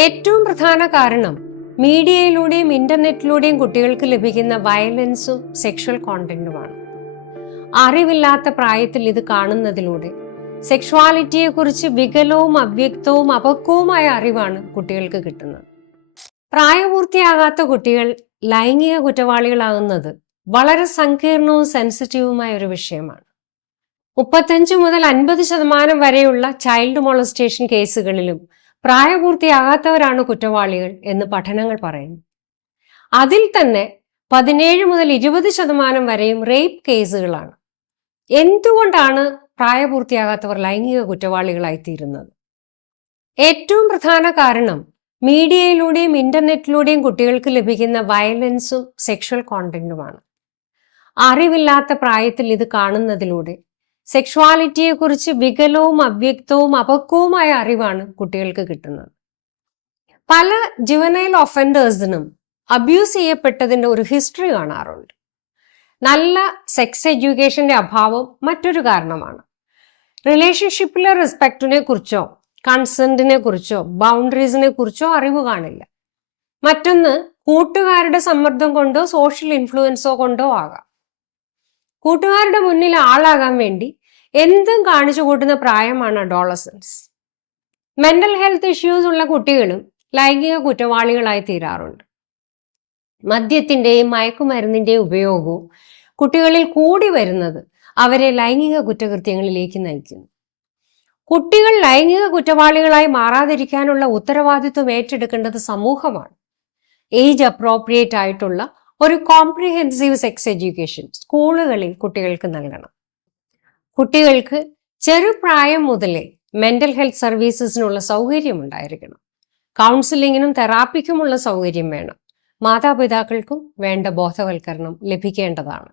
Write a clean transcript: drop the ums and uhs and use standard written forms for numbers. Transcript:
ഏറ്റവും പ്രധാന കാരണം മീഡിയയിലൂടെയും ഇന്റർനെറ്റിലൂടെയും കുട്ടികൾക്ക് ലഭിക്കുന്ന വയലൻസും സെക്ഷൽ കോണ്ടന്റുമാണ്. അറിവില്ലാത്ത പ്രായത്തിൽ ഇത് കാണുന്നതിലൂടെ സെക്ഷുവാലിറ്റിയെക്കുറിച്ച് വികലവും അവ്യക്തവും അപക്വവുമായ അറിവാണ് കുട്ടികൾക്ക് കിട്ടുന്നത്. പ്രായപൂർത്തിയാകാത്ത കുട്ടികൾ ലൈംഗിക കുറ്റവാളികളാകുന്നത് വളരെ സങ്കീർണവും സെൻസിറ്റീവുമായ ഒരു വിഷയമാണ്. 35 മുതൽ 50% വരെയുള്ള ചൈൽഡ് മോളസ്റ്റേഷൻ കേസുകളിലും പ്രായപൂർത്തിയാകാത്തവരാണ് കുറ്റവാളികൾ എന്ന് പഠനങ്ങൾ പറയുന്നു. അതിൽ തന്നെ 17 മുതൽ 20% വരെയും റേപ്പ് കേസുകളാണ്. എന്തുകൊണ്ടാണ് പ്രായപൂർത്തിയാകാത്തവർ ലൈംഗിക കുറ്റവാളികളായിത്തീരുന്നത്? ഏറ്റവും പ്രധാന കാരണം മീഡിയയിലൂടെയും ഇന്റർനെറ്റിലൂടെയും കുട്ടികൾക്ക് ലഭിക്കുന്ന വയലൻസും സെക്ഷൽ കോണ്ടന്റുമാണ്. അറിവില്ലാത്ത പ്രായത്തിൽ ഇത് കാണുന്നതിലൂടെ സെക്ഷുവാലിറ്റിയെക്കുറിച്ച് വികലവും അവ്യക്തവും അപക്വവുമായ അറിവാണ് കുട്ടികൾക്ക് കിട്ടുന്നത്. പല ജുവനൈൽ ഒഫൻഡേഴ്സിനും അബ്യൂസ് ചെയ്യപ്പെട്ടതിൻ്റെ ഒരു ഹിസ്റ്ററി കാണാറുണ്ട്. നല്ല സെക്സ് എഡ്യൂക്കേഷന്റെ അഭാവം മറ്റൊരു കാരണമാണ്. റിലേഷൻഷിപ്പിലെ റെസ്പെക്റ്റിനെ കുറിച്ചോ കൺസെന്റിനെ കുറിച്ചോ ബൗണ്ടറീസിനെ കുറിച്ചോ അറിവ് കാണില്ല. മറ്റൊന്ന്, കൂട്ടുകാരുടെ സമ്മർദ്ദം കൊണ്ടോ സോഷ്യൽ ഇൻഫ്ലുവൻസോ കൊണ്ടോ ആകാം. കൂട്ടുകാരുടെ മുന്നിൽ ആളാകാൻ വേണ്ടി എന്തും കാണിച്ചു കൂട്ടുന്ന പ്രായമാണ് അഡോളസൻസ്. മെന്റൽ ഹെൽത്ത് ഇഷ്യൂസ് ഉള്ള കുട്ടികളും ലൈംഗിക കുറ്റവാളികളായി തീരാറുണ്ട്. മദ്യത്തിന്റെയും മയക്കുമരുന്നിന്റെയും ഉപയോഗവും കുട്ടികളിൽ കൂടി വരുന്നത് അവരെ ലൈംഗിക കുറ്റകൃത്യങ്ങളിലേക്ക് നയിക്കുന്നു. കുട്ടികൾ ലൈംഗിക കുറ്റവാളികളായി മാറാതിരിക്കാനുള്ള ഉത്തരവാദിത്വം ഏറ്റെടുക്കേണ്ടത് സമൂഹമാണ്. ഏജ് അപ്രോപ്രിയേറ്റ് ആയിട്ടുള്ള ഒരു കോംപ്രിഹെൻസീവ് സെക്സ് എഡ്യൂക്കേഷൻ സ്കൂളുകളിൽ കുട്ടികൾക്ക് നൽകണം. കുട്ടികൾക്ക് ചെറുപ്രായം മുതലേ മെന്റൽ ഹെൽത്ത് സർവീസസിനുള്ള സൗകര്യം ഉണ്ടായിരിക്കണം. കൗൺസിലിങ്ങിനും തെറാപ്പിക്കുമുള്ള സൗകര്യം വേണം. മാതാപിതാക്കൾക്കും വേണ്ട ബോധവൽക്കരണം ലഭിക്കേണ്ടതാണ്.